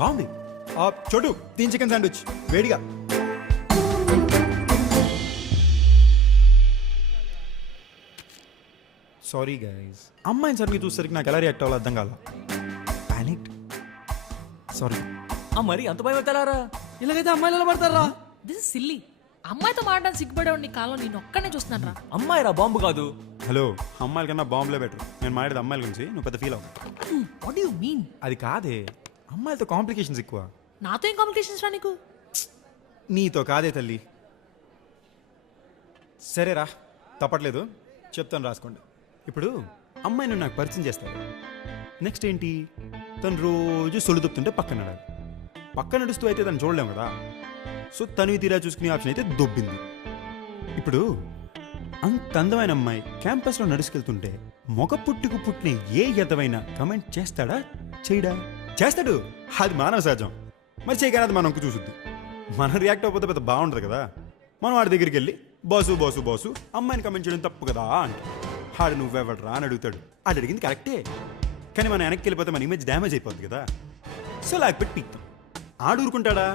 బాగుంది. చోటు తీన్ chicken sandwich వేడిగా. సారీ గైస్, అమ్మాయిని సరిగ్గా చూసరికి నాకు ఎలా రియాక్ట్ అవ్వాలో అర్థం కాల. పానిక్. సారీ. మరి అంత భయం ఎత్తారా? ఇలాగైతే అమ్మాయిలు ఎలా పడతారా? This is silly. అమ్మాయితో మాట్లాడి సిగ్గుపడేవాడు నీ కాలం నేను ఒక్కనే చూస్తున్నాను రా. అమ్మాయి రా, బాంబు కాదు. హలో, అమ్మాయిల కన్నా బాంబులే బెటర్. నేను మాట్లాడేది అమ్మాయిల గురించి, నువ్వు పెద్ద ఫీల్ అవ్వు. What you mean? అది కాదే, అమ్మాయిలతో కాంప్లికేషన్స్ ఎక్కువ. నాతో ఏం కాంప్లికేషన్స్ రా నీకు? నీతో కాదే తల్లి. సరేరా, తప్పట్లేదు, చెప్తాను రాసుకోండి. ఇప్పుడు అమ్మాయిని నాకు పరిచయం చేస్తాడు. నెక్స్ట్ ఏంటి, తను రోజు సొలు దొప్పుతుంటే పక్కన నడాలి. పక్కన నడుస్తూ అయితే తను చూడలేము కదా. సో తను తీరా చూసుకునే ఆప్షన్ అయితే దొబ్బింది. ఇప్పుడు అంత అందమైన అమ్మాయి క్యాంపస్లో నడుచుకెళ్తుంటే మొగ పుట్టుకు పుట్టిన ఏ ఎదవైనా కమెంట్ చేస్తాడా చేయడా? చేస్తాడు. అది మానవ సహజం. మరి చేయగానే అది మనం చూసుద్ది. మనం రియాక్ట్ అవ్వకపోతే పెద్ద బాగుంటుంది కదా. మనం వాడి దగ్గరికి వెళ్ళి బాసు బాసు బాసు అమ్మాయిని కమెంట్ చేయడం తప్పు కదా అంటే ఆడు నువ్వెవడరా అని అడుగుతాడు. ఆడు అడిగింది కరెక్టే, కానీ మనం వెనక్కి వెళ్ళిపోతే మన ఇమేజ్ డ్యామేజ్ అయిపోద్ది కదా. సో లాక్పెట్టి పీక్తాం. ఆడు ఊరుకుంటాడా?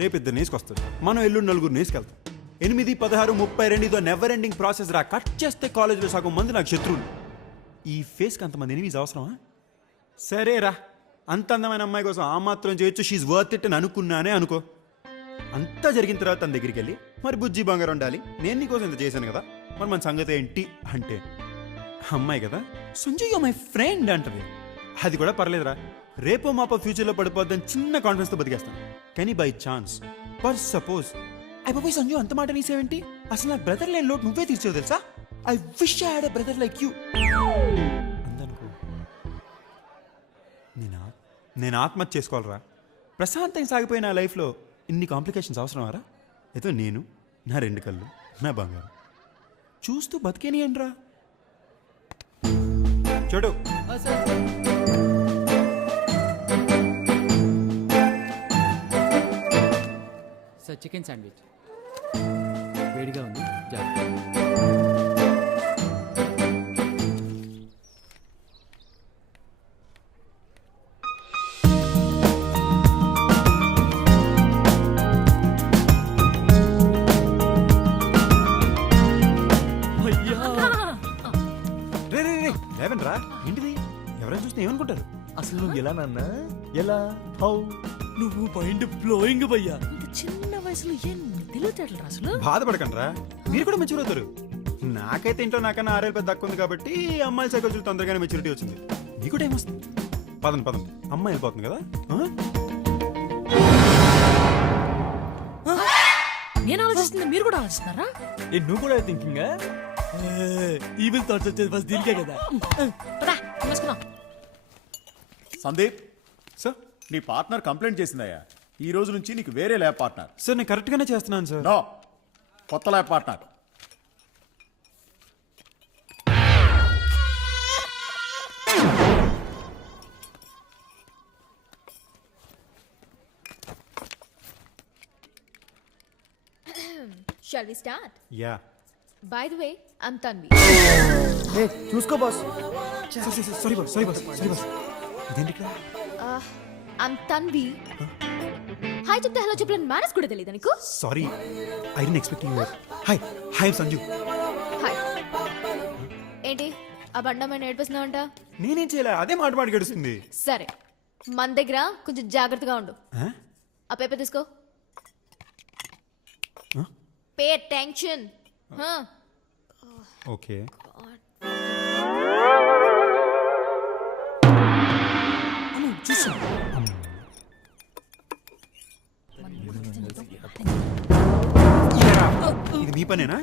రేపు ఇద్దరు నేసుకొస్తాడు, మనం ఎల్లుండి నలుగురు నేసుకెళ్తాం. 8, 16, 32 ఇదో నెవర్ ఎండింగ్ ప్రాసెస్ రా. కట్ చేస్తే కాలేజీలో సగం మంది నాకు శత్రువులు. ఈ ఫేస్కి అంతమంది ఎనిమిస్ అవసరమా? సరేరా, అంత అందమైన అమ్మాయి కోసం ఆ మాత్రం చేయొచ్చు, షీఈ్ వర్త్ ఇట్ అని అనుకున్నానే అనుకో. అంతా జరిగిన తర్వాత తన దగ్గరికి వెళ్ళి మరి బుజ్జి బంగారం ఉండాలి, నేను నీకోసం ఇంత చేశాను కదా, మరి మన సంగతి ఏంటి అంటే అమ్మాయి కదా సంజయ్ యు మై ఫ్రెండ్ అంటది. అది కూడా పర్లేదురా, రేపో మాపో ఫ్యూచర్లో పడిపోద్దని చిన్న కాన్ఫిడెన్స్తో బతికేస్తాను. కానీ బై ఛాన్స్ పర్ సపోజ్ అయిపోయి సంజయ్ అంత మాట నీసేవేంటి, అసలు నాకు బ్రదర్ లేని లోటు నువ్వే తీర్చావు తెలుసా, I wish I had a brother like you అందనుకో. నేను ఆత్మహత్య చేసుకోవాలరా. ప్రశాంతంగా సాగిపోయిన నా లైఫ్లో ఇన్ని కాంప్లికేషన్స్ అవసరమారా? ఏదో నేను, నా 2 కళ్ళు, నా బంగారం చూస్తూ బతికేనియండి రా. చూడు సార్, చికెన్ శాండ్విచ్ వేడిగా ఉంది. లేవనరా, ఏంటిది? ఎవరైనా చూస్తే ఏమనుకుంటారు? అసలు నువ్వు ఎలా నాన్న, ఎలా హౌ? నువ్వు మైండ్ బ్లోయింగ్ భయ్యా. ఇంత చిన్న వయసులో ఏం తెలియటట్లు రా అసలు. బాధపడకండి రా, మీరు కూడా మెచ్యూర్ అవుతారు. నాకైతే ఇంట్లో నాకన్నా 6 ఏళ్ళు పెద్ద తక్కువ ఉంది కాబట్టి అమ్మాయిల సైకిల్ తొందరగానే మెచ్యూరిటీ వచ్చింది. మీకు టైం వస్తుంది. పదండి, అమ్మాయి వెళ్ళిపోతుంది కదా. నేను ఆలోచిస్తుంది మీరు కూడా ఆలోచిస్తున్నారా? నువ్వు కూడా థింకింగ్ ఈవిల్ థాట్స్ వచ్చేది ఫస్ట్ దీనికే కదా. పదా తీసుకుందాం. సందీప్ సార్, నీ పార్ట్నర్ కంప్లైంట్ చేసిందయ్యా, ఈ రోజు నుంచి నీకు వేరే ల్యాబ్ పార్ట్నర్. సార్ నేను కరెక్ట్గానే చేస్తున్నాను సార్. నో, కొత్త lab partner. Shall we start? Yeah. By the way, I'm Tanvi. చూసుకో బాస్. Sorry boss. ఇదేంటి ఇక్కడ? I'm Tanvi. హాయ్ చెప్తే హలో చెప్పలేని మేనస్ కూడా తెలియదా నీకు? Sorry, I didn't expect you. Hi Sanju. Hi. ఏంటి ఆ బండమైన ఏడిపిస్తున్నావంట? నేనేం చేయలే, అదే మాట గడుస్తుంది. సరే, మన దగ్గర కొంచెం జాగ్రత్తగా ఉండు. ఆ పేపర్ తీసుకో. Pay attention. ఓకే. ఇది మీ పనేనా?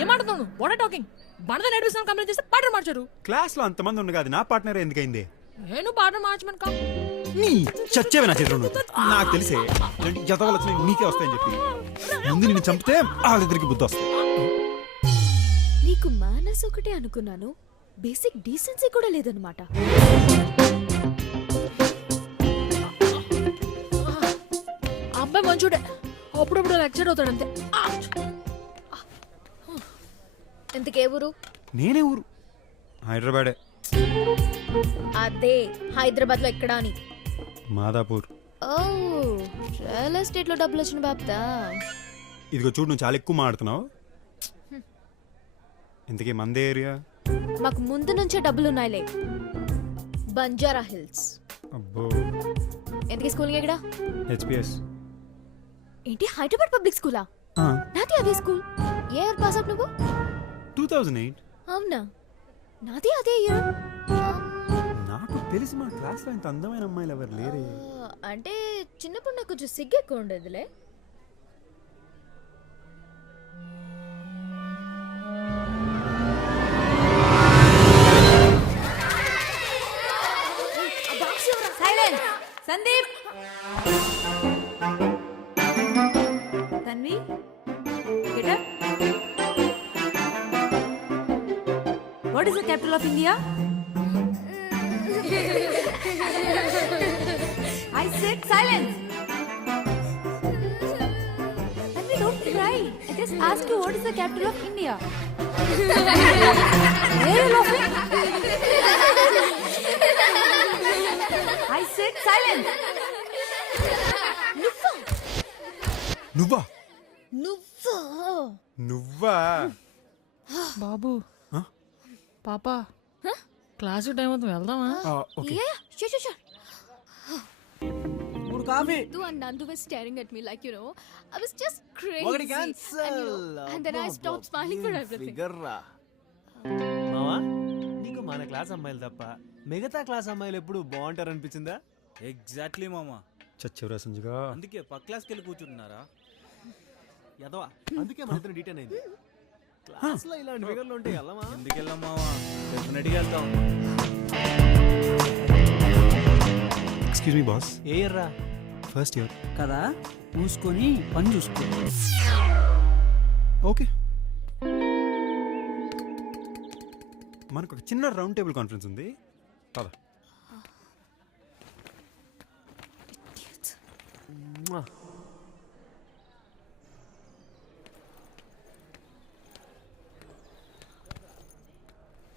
ఏమాడుతున్నాను? What are talking? బండతో నడిపిస్తున్నాను కంప్లైంట్ చేస్తే పాటలు మార్చారు. క్లాస్ లో అంతమంది ఉండగా అది నా పార్ట్నర్ ఎందుకైంది? నేను పాటలు మార్చమని కా నీ చచ్చేవి నా చేతిలో నువ్వు. నాకు తెలిసే ఇలాంటి జతవలు వచ్చినాయి నీకే వస్తాయని చెప్పి ముందు నిన్ను చంపితే వాళ్ళిద్దరికి బుద్ధి వస్తాయి. నీకు మేనస్ ఒకటే అనుకున్నాను, బేసిక్ డీసెన్సీ కూడా లేదన్నమాట. అబ్బాయి మంచోడే, అప్పుడప్పుడు లెక్చర్ అవుతాడు అంతే. ఇంతకే ఊరు? నేనే ఊరు, హైదరాబాదే. అదే హైదరాబాద్ లో ఎక్కడా అని. మాదాపూర్. ఓ రియల్ ఎస్టేట్ లో డబ్బులు వచ్చిన బాబుదా. ఇదిగో చూడు, నువ్వు చాలా ఎక్కువ మాడుతున్నావు. ఇంతకీ మందే ఏరియా? మాకు ముందు నుంచే డబ్బులు ఉన్నాయిలే. బంజారా హిల్స్. అబ్బో. ఎందుకు స్కూల్ ఎక్కడ? హెచ్పిఎస్. ఏంటి హైదరాబాద్ పబ్లిక్ స్కూలా? నాది అదే స్కూల్. ఏ ఇయర్ పాస్ అవుట్ నువ్వు? 2008. అవునా, నాది అదే ఇయర్. నాకు తెలిసి మా క్లాస్లో ఇంత అందమైన అమ్మాయిలు ఎవరు లేరే. అంటే చిన్నప్పుడు నాకు కొంచెం సిగ్గు ఎక్కువ ఉండేదిలే. Silence Sandeep Tanvi get up what is the capital of India I said silence Tanvi don't cry I just asked you what is the capital of India Why are you laughing I said silence. నువ్వా? నువ్వా? నువ్వా? బాబు పాప class time అవుతుంది, వెళ్దామా? Okay. Sure. మూడు coffee You and Nandu were staring at me like, you know, I was just crazy. ఒకటి cancel And then I stopped smiling for everything. ఫిగర్రా మావా నీకు మన క్లాస్ అమ్మాయిలు తప్ప మిగతా క్లాస్ అమ్మాయిలు ఎప్పుడు బాగుంటారు అనిపించిందా? ఎగ్జాక్ట్లీ మామా. చచ్చివరా సంజుగా. అందుకే పక్క క్లాస్కి వెళ్ళి కూర్చుంటున్నారా? యదవా అందుకే మన ఇద్దరు డీటెయిన్ అయింది. క్లాస్ లో ఇలాంటి ఫిగర్లు ఉంటే వెళ్ళమా? ఎందుకు వెళ్ళాం మామా? డెఫినెట్గా వెళ్తాం. Excuse me boss. ఏ ఇయర్ రా? First year. కదా మూసుకొని పని చూసుకో. ఓకే. మనకు ఒక చిన్న రౌండ్ టేబుల్ కాన్ఫరెన్స్ ఉంది, పద.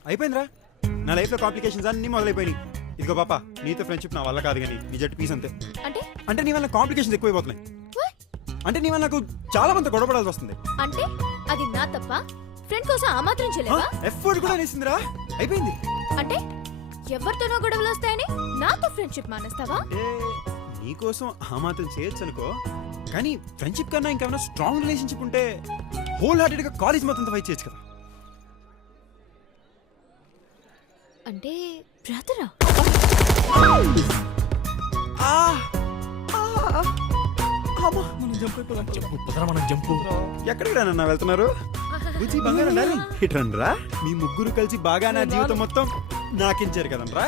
అయిపోయిందిరా, నా లైఫ్లో కాంప్లికేషన్స్ అన్నీ మొదలైపోయినాయి. ఇదిగో పాప, నీతో ఫ్రెండ్షిప్ నా వల్ల కాదు, కానీ నీ జట్టు పీస్ అంతే. అంటే నీ వల్ల కాంప్లికేషన్స్ ఎక్కువైపోతున్నాయి. అంటే నీ వల్ల నాకు చాలా మంది గొడవపడాల్సి వస్తుంది. అంటే అది నా తప్ప? ఫ్రెండ్ కోసం ఆ మాత్రం చేయలేవా? ఎఫర్ట్ కూడా వేసిందిరా, అయిపోయింది. అంటే ఎవరితోనో గొడవలు వస్తాయని నాతో ఫ్రెండ్షిప్ మానేస్తావా? నీకోసం ఆ మాత్రం చేయొచ్చు అనుకో, కానీ ఫ్రెండ్షిప్ కన్నా ఇంకేమైనా స్ట్రాంగ్ రిలేషన్షిప్ ఉంటే హోల్ హార్టెడ్ గా కాలేజ్ మొత్తం ఫైట్ చేయొచ్చు కదా. అంటే బ్రదరా? మనం జంపు ఎక్కడికి రానన్నా వెళ్తున్నారు? బుజ్జి బంగారం డార్లింగ్, ఇటు రండిరా. మీ ముగ్గురు కలిసి బాగా నా జీవితం మొత్తం నాకించారు కదనరా.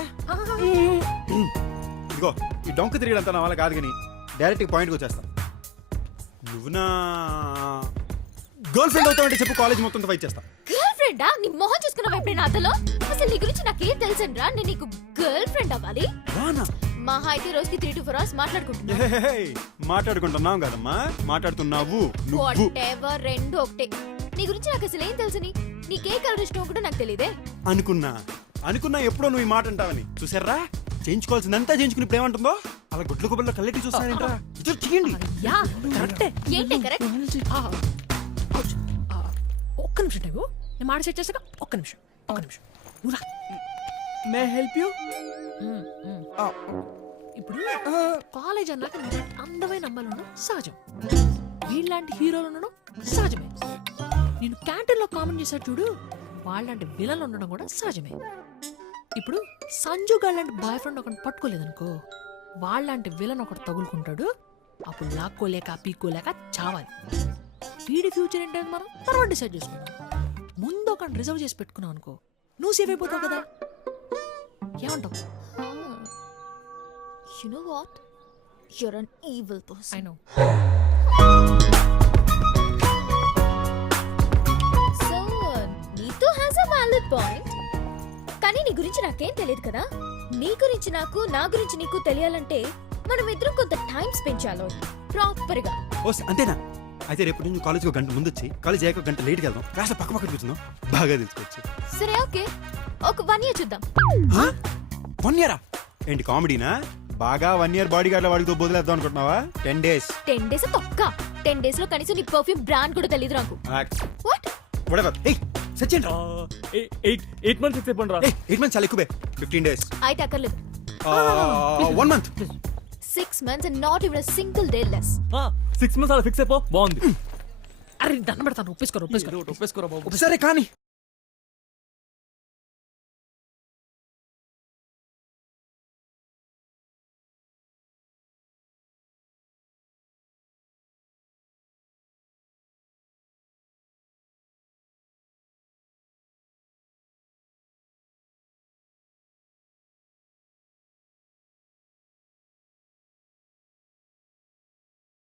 ఇదిగో ఈ డొంక తిరిగడంతా నా వల్ల కాదు, కానీ డైరెక్ట్ పాయింట్కి వచ్చేస్తా. నువ్వు నా గర్ల్ ఫ్రెండ్ అవుతావంటే చెప్పు, కాలేజ్ మొత్తం ఫైట్ చేస్తా. గర్ల్ ఫ్రెండా? నీ మొహం చూసుకున్నావు ఎప్పుడైనా అతలో? అసలు నీ గురించి నాకేం తెలుసండ్రా? నేను నీకు గర్ల్ ఫ్రెండ్ అవ్వాలి? మహా అయితే రోజుకి 3 to 4 hours మాట్లాడుకుంటున్నా. మాట్లాడుకుంటున్నావు కదమ్మా, మాట్లాడుతున్నావు నువ్వు. Whatever, రెండు ఒకటే. నీ గురించి నాకు అసలు ఏం తెలుసని? నీకే కలర్ ఇష్టం కూడా నాకు తెలియదే. అనుకున్నా ఎప్పుడో నువ్వు ఈ మాట అంటావని. చూసారా, చేయించుకోవాల్సిందంతా చేయించుకుని ఇప్పుడు ఏమంటుందో, అలా గుడ్ల గుబ్బల్లో కళ్ళెట్టి చూస్తానంటరా. తీయండి. యా కరెక్టే. ఏంటి కరెక్ట్? ఒక్క నిమిషం టైము, నేను మాట సెట్ చేసాక ఒక్క నిమిషం నువ్వు రా. May help you? ఇప్పుడు కాలేజ్ అన్నాక అందమైన అమ్మాయిలు ఉండడం సహజం, వీళ్ళలాంటి హీరోలు ఉండడం సహజమే. నేను క్యాంటీన్లో కామెంట్ చేశాడు చూడు, వాళ్ళంటి విలన్లు ఉండడం కూడా సహజమే. ఇప్పుడు సంజు గారు లాంటి బాయ్ ఫ్రెండ్ ఒకటి పట్టుకోలేదనుకో, వాళ్ళంటి విలన్ ఒకటి తగులుకుంటాడు, అప్పుడు లాక్కోలేక పీక్కోలేక చావాలి. వీడి ఫ్యూచర్ ఏంటంటే మనం తర్వాత డిసైడ్ చేసుకుందాం. ముందు ఒక రిజర్వ్ చేసి పెట్టుకున్నావు అనుకో, నువ్వు సేఫ్ అయిపోతావు కదా. ఏమంటావు? You know what? You're an evil person. I know. So, నీతో has a valid point. కానీ నీ గురించి నాకేం తెలియదు కదా. నీ గురించి నాకు, నా గురించి నీకు తెలియాలంటే మనం ఇద్దరం కొంత టైం స్పెండ్ చేయాలి ప్రాపర్ గా. అంతేనా? అయితే రేపు నేను కాలేజ్కి ఒక గంట ముందు వచ్చి, కాలేజ్ అయ్యాక ఒక గంట లేట్కి వెళ్దాం, కాస్త పక్క పక్కన కూర్చుందాం, బాగా తెలుసుకోవచ్చు. సరే ఓకే, ఒక 1 year చూద్దాం. 1 year ఏంటి కామెడీనా? బాగా 1 year బాడీ గార్డ్ వాడితో బదులేద్దాం అనుకుంటున్నావా? 10 days. 10 days తొక్క 10 days లో కనీసం నీ పర్ఫ్యూమ్ బ్రాండ్ కూడా తెలియదు నాకు what Whatever. Hey, Sachin. 8 months fix అయిపోండి రా. 8 months చాలా ఎక్కువే. 15 days. అయితే అక్కర్లేదు 1 month. 6 months and not even a single day less 6 months అలా ఫిక్స్ అయిపో బాగుంది. అరే దండం పెడతాను ఒప్పేసుకోరు ఒప్పేసుకోరా బాబు. సరే కానీ